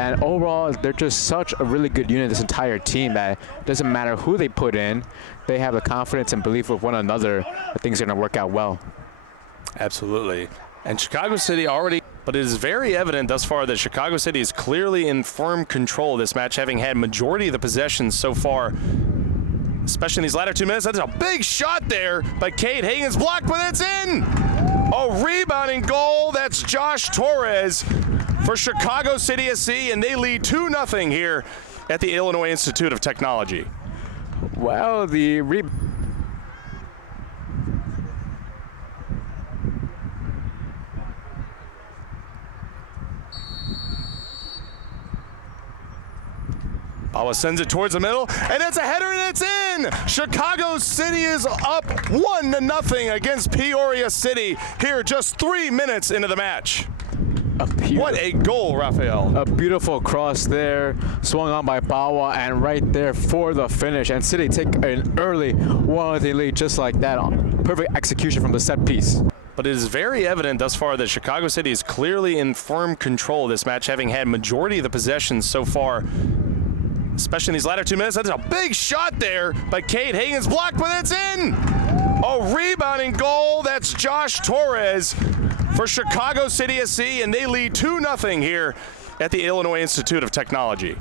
And overall, they're just such a really good unit, this entire team, that it doesn't matter who they put in. They have the confidence and belief with one another that things are going to work out well. Absolutely. And Chicago City already, but it is very evident thus far that Chicago City is clearly in firm control of this match, having had majority of the possessions so far, especially in these latter 2 minutes. That's a big shot there by Cade. Hagan's blocked, but it's in. A rebounding goal. That's Josh Torres for Chicago City SC, and they lead 2-0 here at the Illinois Institute of Technology. Well, the Bawa sends it towards the middle, and it's a header, and it's in! Chicago City is up 1-0 against Peoria City here just 3 minutes into the match. What a goal, Rafael. A beautiful cross there, swung on by Bawa, and right there for the finish. And City take an early 1-0 lead just like that. Perfect execution from the set piece. But it is very evident thus far that Chicago City is clearly in firm control of this match, having had majority of the possessions so far, especially in these latter 2 minutes. That's a big shot there by Cade. Hagan's blocked, but it's in. A rebounding goal. That's Josh Torres for Chicago City SC, and they lead 2-0 here at the Illinois Institute of Technology.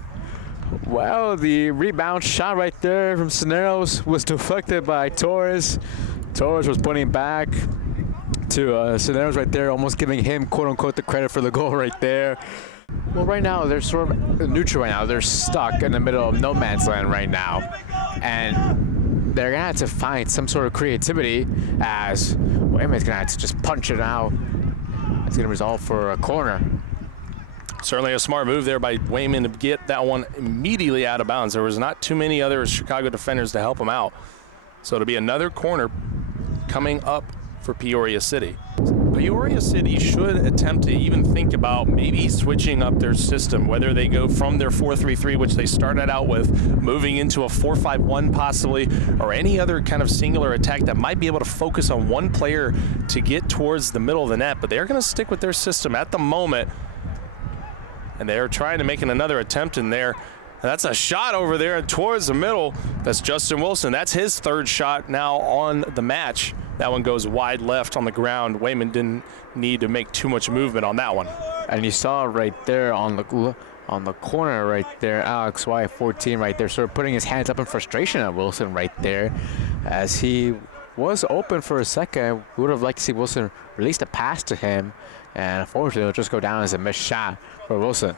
Well, the rebound shot right there from Cisneros was deflected by Torres. Torres was putting back to Cisneros right there, almost giving him, quote-unquote, the credit for the goal right there. Well, right now, they're sort of neutral right now. They're stuck in the middle of no man's land right now. And they're going to have to find some sort of creativity, as Wayman's going to have to just punch it out. It's going to resolve for a corner. Certainly a smart move there by Wayman to get that one immediately out of bounds. There was not too many other Chicago defenders to help him out. So it'll be another corner coming up for Peoria City. Peoria City should attempt to even think about maybe switching up their system, whether they go from their 4-3-3, which they started out with, moving into a 4-5-1 possibly, or any other kind of singular attack that might be able to focus on one player to get towards the middle of the net. But they're going to stick with their system at the moment, and they're trying to make another attempt in there. That's a shot over there towards the middle. That's Justin Wilson. That's his third shot now on the match. That one goes wide left on the ground. Wayman didn't need to make too much movement on that one. And you saw right there on the corner right there, Alex Y14 right there, sort of putting his hands up in frustration at Wilson right there, as he was open for a second. We would have liked to see Wilson release the pass to him, and unfortunately it'll just go down as a missed shot for Wilson.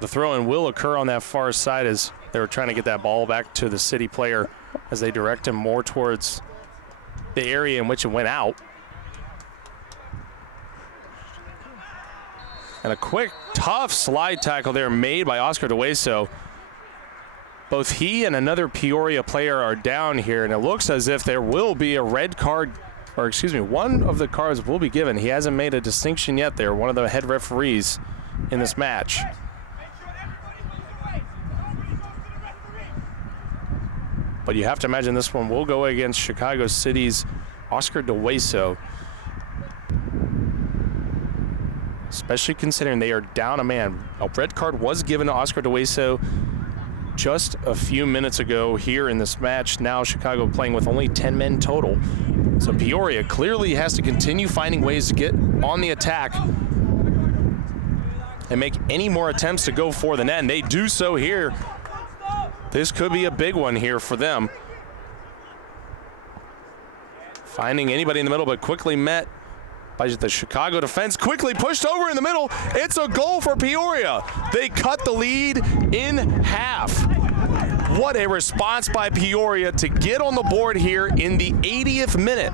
The throw-in will occur on that far side as they were trying to get that ball back to the City player as they direct him more towards the area in which it went out. And a quick, tough slide tackle there made by Oscar DeWeso. Both he and another Peoria player are down here, and it looks as if there will be a red card, or excuse me, one of the cards will be given. He hasn't made a distinction yet there, one of the head referees in this match. But you have to imagine this one will go against Chicago City's Oscar DeWeso, especially considering they are down a man. A red card was given to Oscar DeWeso just a few minutes ago here in this match. Now Chicago playing with only 10 men total. So Peoria clearly has to continue finding ways to get on the attack and make any more attempts to go for the net, and they do so here. This could be a big one here for them. Finding anybody in the middle, but quickly met by the Chicago defense. Quickly pushed over in the middle. It's a goal for Peoria. They cut the lead in half. What a response by Peoria to get on the board here in the 80th minute.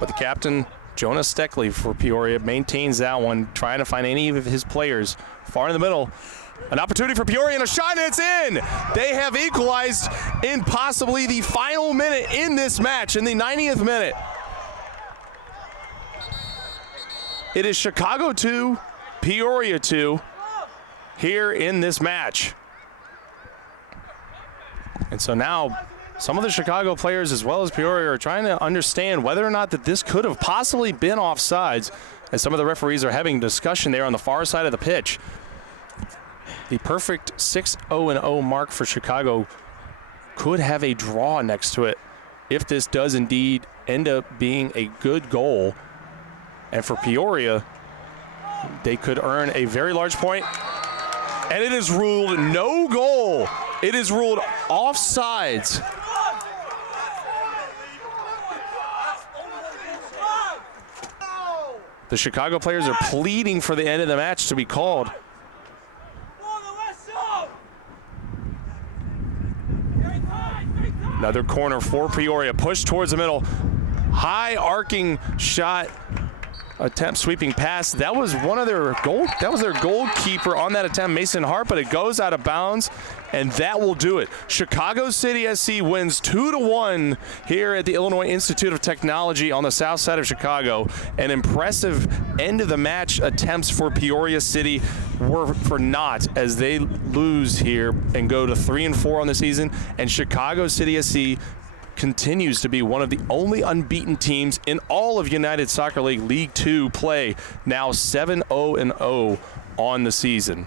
But the captain, Jonas Steckley for Peoria, maintains that one, trying to find any of his players far in the middle. An opportunity for Peoria and a shot, and it's in. They have equalized in possibly the final minute in this match, in the 90th minute. It is Chicago 2, Peoria 2 here in this match. And so now some of the Chicago players as well as Peoria are trying to understand whether or not that this could have possibly been offsides, as some of the referees are having discussion there on the far side of the pitch. The perfect 6-0-0 mark for Chicago could have a draw next to it if this does indeed end up being a good goal. And for Peoria, they could earn a very large point. And it is ruled no goal. It is ruled offsides. The Chicago players are pleading for the end of the match to be called. Another corner for Peoria. Push towards the middle. High arcing shot. Attempt sweeping pass. That was one of their goal. That was their goalkeeper on that attempt, Mason Hart, but it goes out of bounds, and that will do it. Chicago City SC wins 2-1 here at the Illinois Institute of Technology on the south side of Chicago. An impressive end of the match attempts for Peoria City were for naught as they lose here and go to 3-4 on the season. And Chicago City SC continues to be one of the only unbeaten teams in all of United Soccer League League 2 play, now 7-0-0 on the season.